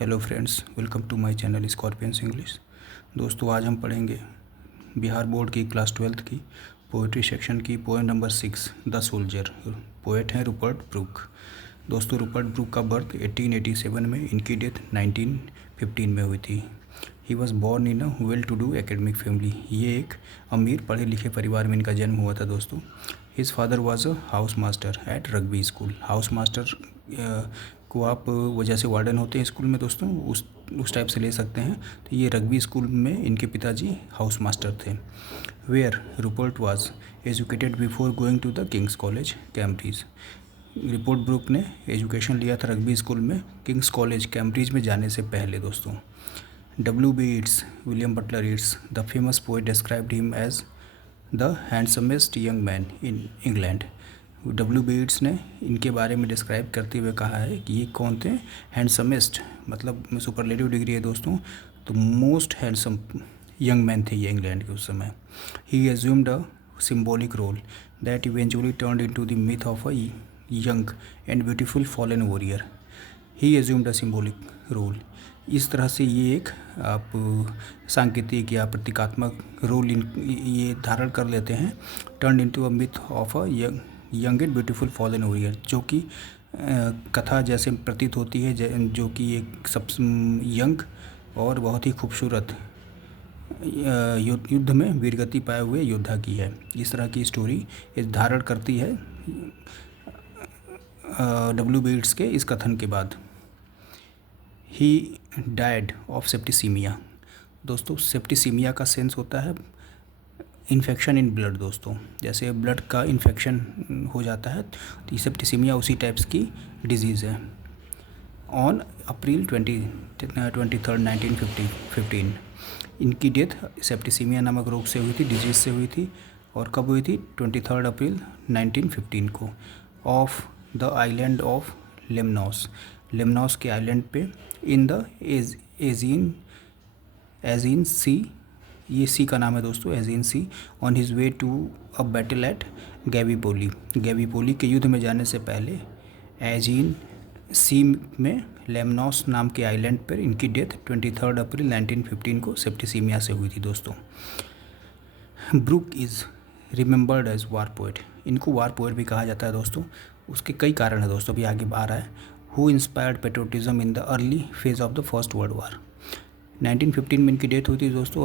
Hello friends, welcome to my channel scorpions English. दोस्तों, आज हम पढ़ेंगे बिहार बोर्ड की क्लास 12th की पोएट्री सेक्शन की poem number 6 the soldier. Poet हैं रूपर्ट ब्रूक। दोस्तों, रूपर्ट ब्रूक का बर्थ 1887 में, इनकी डेथ 1915 में हुई थी। He was born in a well to do academic family. ये एक अमीर पढ़े लिखे परिवार में इनका जन्म हुआ था दोस्तों। His father was a house master at Rugby school. House master को आप वो जैसे वार्डन होते हैं स्कूल में दोस्तों, उस टाइप से ले सकते हैं। तो ये रग्बी स्कूल में इनके पिताजी हाउस मास्टर थे। Where Rupert was educated before going to the King's College Cambridge. Rupert Brooke ने एजुकेशन लिया था रग्बी स्कूल में किंग्स कॉलेज कैम्ब्रिज में जाने से पहले दोस्तों। W.B. Yeats, William Butler Yeats, the famous poet, described him as the handsomest young man in England. W.B. Yeats ने इनके बारे में डिस्क्राइब करते हुए कहा है कि ये कौन थे? हैंडसमेस्ट मतलब सुपरलेटिव डिग्री है दोस्तों। तो मोस्ट हैंडसम यंग मैन थे ये इंग्लैंड के उस समय। He assumed a symbolic role that eventually turned into the myth of a young and beautiful fallen warrior. He assumed a symbolic role. इस तरह से ये एक आप सांकेतिक या प्रतीकात्मक रोल ये धारण कर लेते हैं। Turn into a myth of a young and beautiful fallen warrior, जो कि कथा जैसे प्रतीत होती है, जो कि एक सब यंग और बहुत ही खूबसूरत युद्ध में वीरगति पाए हुए योद्धा की है। इस तरह की स्टोरी ये धारण करती है W.B. Yeats के इस कथन के बाद। He died of septicaemia. दोस्तों, सेप्टिसीमिया का सेंस होता है इन्फेक्शन इन ब्लड दोस्तों। जैसे ब्लड का इन्फेक्शन हो जाता है तो ये सेप्टिसीमिया उसी टाइप्स की डिजीज़ है। ऑन अप्रैल 23rd 1915 इनकी डेथ सेप्टिसीमिया नामक रोग से हुई थी, डिजीज़ से हुई थी। और कब हुई थी? 23 अप्रैल 1915 को। Of the island of Lemnos. Lemnos के आइलैंड पे इन द एजीन सी, ये सी का नाम है दोस्तों, Aegean sea. On his way to a battle at Gallipoli. Gallipoli के युद्ध में जाने से पहले एजीन सी में लेमनॉस नाम के आइलैंड पर इनकी डेथ 23 अप्रैल 1915 को सेप्टिसीमिया से हुई थी दोस्तों। Brooke is remembered as war poet. इनको वार पोएट भी कहा जाता है दोस्तों। उसके कई कारण है दोस्तों, अभी आगे आ रहा है। Who inspired patriotism in the early phase of the first world war. 1915 में इनकी डेथ हुई थी दोस्तों।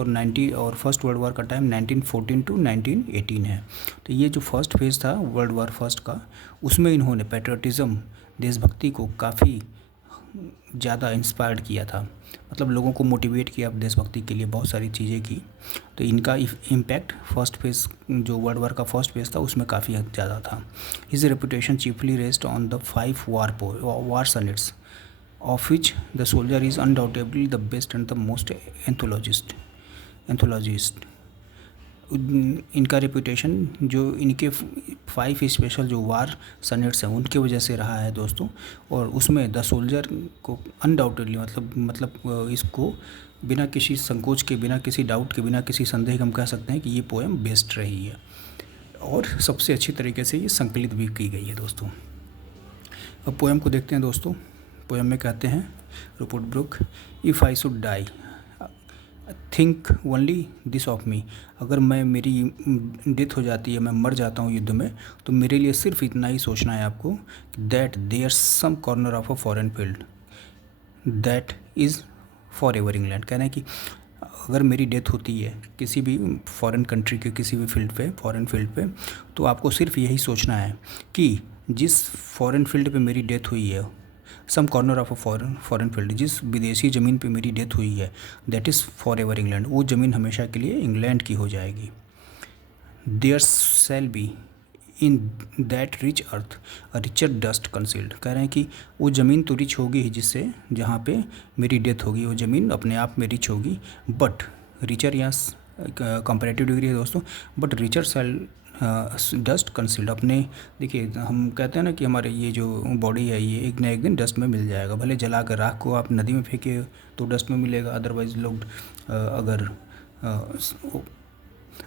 और फर्स्ट वर्ल्ड वार का टाइम 1914 टू 1918 है। तो ये जो फर्स्ट फेज़ था वर्ल्ड वार फर्स्ट का, उसमें इन्होंने पेट्रियटिज़म देशभक्ति को काफ़ी ज़्यादा इंस्पायर्ड किया था। मतलब लोगों को मोटिवेट किया देशभक्ति के लिए, बहुत सारी चीज़ें की। तो इनका इम्पैक्ट फर्स्ट फेज़ जो वर्ल्ड वार का फर्स्ट फेज़ था उसमें काफ़ी ज़्यादा था। His reputation chiefly rests on the 5 war sonnets of which the soldier is undoubtedly the best and the most एंथोलॉजिस्ट। इनका रेपुटेशन जो इनके 5 स्पेशल जो वार सनेट्स हैं उनके वजह से रहा है दोस्तों। और उसमें द सोल्जर को अनडाउटेडली मतलब इसको बिना किसी संकोच के, बिना किसी डाउट के, बिना किसी संदेह के हम कह सकते हैं कि ये पोएम बेस्ट रही है और सबसे अच्छी तरीके से ये संकलित भी की गई है दोस्तों। अब पोएम को देखते हैं दोस्तों। पोएम में कहते हैं Rupert Brooke, if I should die think only this of me. अगर मेरी डेथ हो जाती है, मैं मर जाता हूँ युद्ध में, तो मेरे लिए सिर्फ इतना ही सोचना है आपको, that there some corner of a foreign field that is for ever England. कह रहे हैं कि अगर मेरी डेथ होती है किसी भी फॉरेन कंट्री के किसी भी फील्ड पे, फॉरेन फील्ड पे, तो आपको सिर्फ यही सोचना है कि जिस फॉरेन फील्ड पे मेरी डेथ हुई है, some corner of a foreign field, जिस विदेशी ज़मीन पे मेरी डेथ हुई है, that is for ever England, वो ज़मीन हमेशा के लिए इंग्लैंड की हो जाएगी। There shall be in that rich earth a richer dust concealed. कह रहे हैं कि वो ज़मीन तो रिच होगी ही, जिससे जहाँ पे मेरी डेथ होगी वो ज़मीन अपने आप में रिच होगी। बट रिचर यहाँ कंपैरेटिव डिग्री है दोस्तों। But richer shall dust concealed, अपने देखिए हम कहते हैं ना कि हमारे ये जो बॉडी है ये एक ना एक दिन डस्ट में मिल जाएगा। भले जला कर राख को आप नदी में फेंके तो डस्ट में मिलेगा, अदरवाइज़ लोग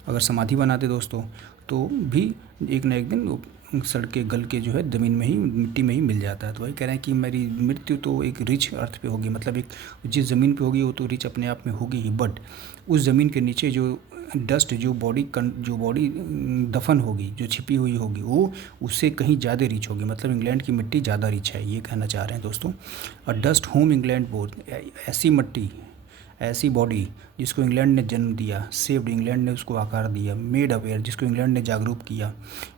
अगर समाधि बनाते दोस्तों तो भी एक ना एक दिन सड़ के गल के जो है ज़मीन में ही, मिट्टी में ही मिल जाता है। तो वही कह रहे हैं कि मेरी मृत्यु तो एक रिच अर्थ पे होगी, मतलब एक जिस ज़मीन पे होगी वो तो रिच अपने आप में होगी ही, बट उस ज़मीन के नीचे जो डस्ट, जो बॉडी दफन होगी, जो छिपी हुई होगी, वो उससे कहीं ज़्यादा रिच होगी। मतलब इंग्लैंड की मिट्टी ज़्यादा रिच है, ये कहना चाह रहे हैं दोस्तों। और डस्ट होम इंग्लैंड बोर्ड, ऐसी मिट्टी, ऐसी बॉडी जिसको इंग्लैंड ने जन्म दिया, सेव्ड इंग्लैंड ने उसको आकार दिया, मेड अवेयर जिसको इंग्लैंड ने जागरूक किया,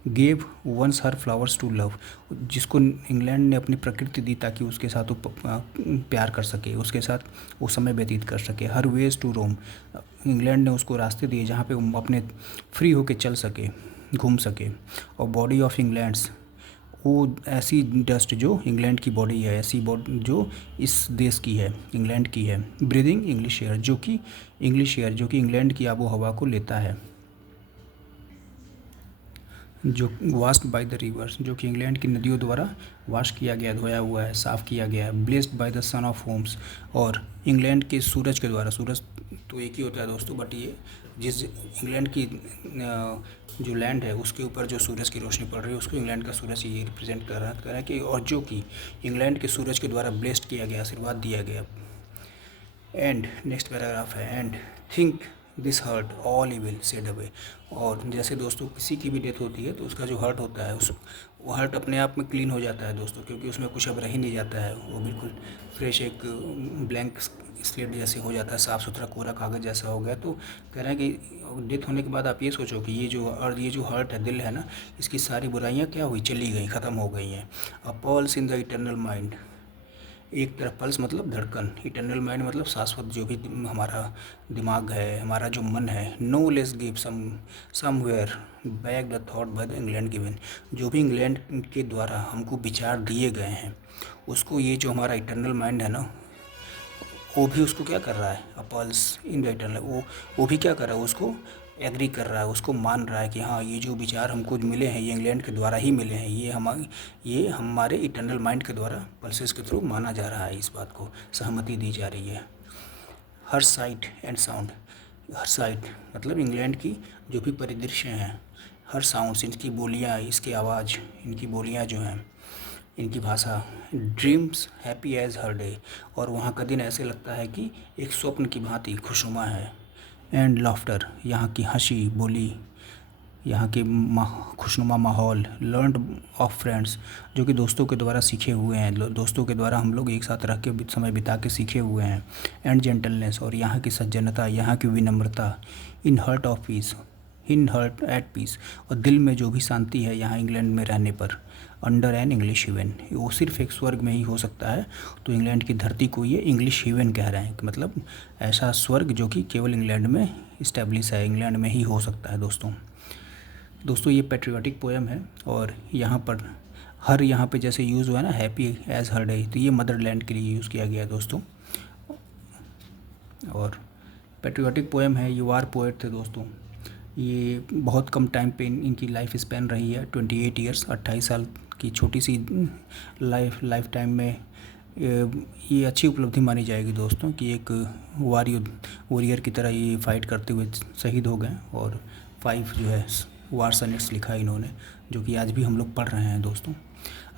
gave once her flowers to love जिसको इंग्लैंड ने अपनी प्रकृति दी ताकि उसके साथ वो प्यार कर सके, उसके साथ वो समय व्यतीत कर सके, her ways to roam England ने उसको रास्ते दिए जहाँ पे वो अपने फ्री होके चल सके, घूम सके। और बॉडी ऑफ इंग्लैंड्स, वो ऐसी डस्ट जो इंग्लैंड की बॉडी है, ऐसी बॉडी जो इस देश की है, इंग्लैंड की है। ब्रीदिंग इंग्लिश एयर, जो कि इंग्लैंड की आबो हवा को लेता है। जो वाश्ड बाय द रिवर्स, जो कि इंग्लैंड की नदियों द्वारा वाश किया गया, धोया हुआ है, साफ़ किया गया है। Blessed by the sun of homes, और इंग्लैंड के सूरज के द्वारा, सूरज तो एक ही होता है दोस्तों, बट ये जिस इंग्लैंड की जो लैंड है उसके ऊपर जो सूरज की रोशनी पड़ रही है उसको इंग्लैंड का सूरज ये रिप्रेजेंट कर रहा है कि, और जो कि इंग्लैंड के सूरज के द्वारा ब्लेस्ड किया गया, आशीर्वाद दिया गया। एंड नेक्स्ट पैराग्राफ है, and think this heart all evil shed away. और जैसे दोस्तों किसी की भी डेथ होती है तो उसका जो हर्ट होता है वो हर्ट अपने आप में क्लीन हो जाता है दोस्तों, क्योंकि उसमें कुछ अब रह ही नहीं जाता है, वो बिल्कुल फ्रेश एक ब्लैंक स्लेट जैसे हो जाता है, साफ़ सुथरा कोरा कागज़ जैसा हो गया। तो कह रहे हैं कि डेथ होने के बाद आप ये सोचो कि ये जो हर्ट है, दिल है ना, इसकी सारी बुराइयाँ क्या हुई, चली गई, ख़त्म हो गई हैं। अ pulse in the eternal mind, एक तरफ पल्स मतलब धड़कन, इटर्नल माइंड मतलब शाश्वत जो भी हमारा दिमाग है, हमारा जो मन है। No less give somewhere back the thought by the England given, जो भी इंग्लैंड के द्वारा हमको विचार दिए गए हैं उसको ये जो हमारा इटर्नल माइंड है ना, वो भी उसको क्या कर रहा है, अ पल्स इन द इटर्नल, वो भी क्या कर रहा है, उसको एग्री कर रहा है, उसको मान रहा है कि हाँ ये जो विचार हमको मिले हैं ये इंग्लैंड के द्वारा ही मिले हैं, ये हमारे इटर्नल माइंड के द्वारा पल्सेस के थ्रू माना जा रहा है, इस बात को सहमति दी जा रही है। हर साइट एंड साउंड, हर साइट मतलब इंग्लैंड की जो भी परिदृश्य हैं, हर साउंड्स, इनकी बोलियाँ, इसकी आवाज़, इनकी बोलियाँ जो हैं, इनकी भाषा। ड्रीम्स हैप्पी एज हर डे, और वहाँ का दिन ऐसे लगता है कि एक स्वप्न की भांति खुशनुमा है। एंड लाफ्टर, यहाँ की हंसी बोली, यहाँ के खुशनुमा माहौल। लर्नड ऑफ फ्रेंड्स, जो कि दोस्तों के द्वारा सीखे हुए हैं, दोस्तों के द्वारा हम लोग एक साथ रह के समय बिता के सीखे हुए हैं। एंड जेंटलनेस, और यहाँ की सज्जनता, यहाँ की विनम्रता। In heart of peace, in heart at peace, और दिल में जो भी शांति है यहाँ इंग्लैंड में रहने पर। अंडर एन इंग्लिश हेवन, वो सिर्फ एक स्वर्ग में ही हो सकता है, तो इंग्लैंड की धरती को ये इंग्लिश हेवन कह रहे हैं, कि मतलब ऐसा स्वर्ग जो कि केवल इंग्लैंड में इस्टेब्लिश है, इंग्लैंड में ही हो सकता है दोस्तों ये पेट्रियाटिक पोएम है, और यहाँ पर यहाँ पे जैसे यूज़ हुआ है ना, हैप्पी एज हर डे, तो ये मदरलैंड के लिए यूज़ किया गया है दोस्तों। और पेट्रियाटिक पोएम है, यू आर पोएट थे दोस्तों। ये बहुत कम टाइम पे इनकी लाइफ स्पैन रही है, 28 ईयर्स, 28 साल की छोटी सी लाइफ टाइम में ये अच्छी उपलब्धि मानी जाएगी दोस्तों, कि एक वॉरियर की तरह ये फाइट करते हुए शहीद हो गए। और 5 जो है वार सनेट्स लिखा है इन्होंने, जो कि आज भी हम लोग पढ़ रहे हैं दोस्तों।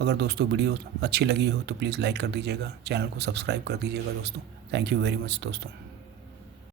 अगर दोस्तों वीडियो अच्छी लगी हो तो प्लीज़ लाइक कर दीजिएगा, चैनल को सब्सक्राइब कर दीजिएगा दोस्तों। थैंक यू वेरी मच दोस्तों।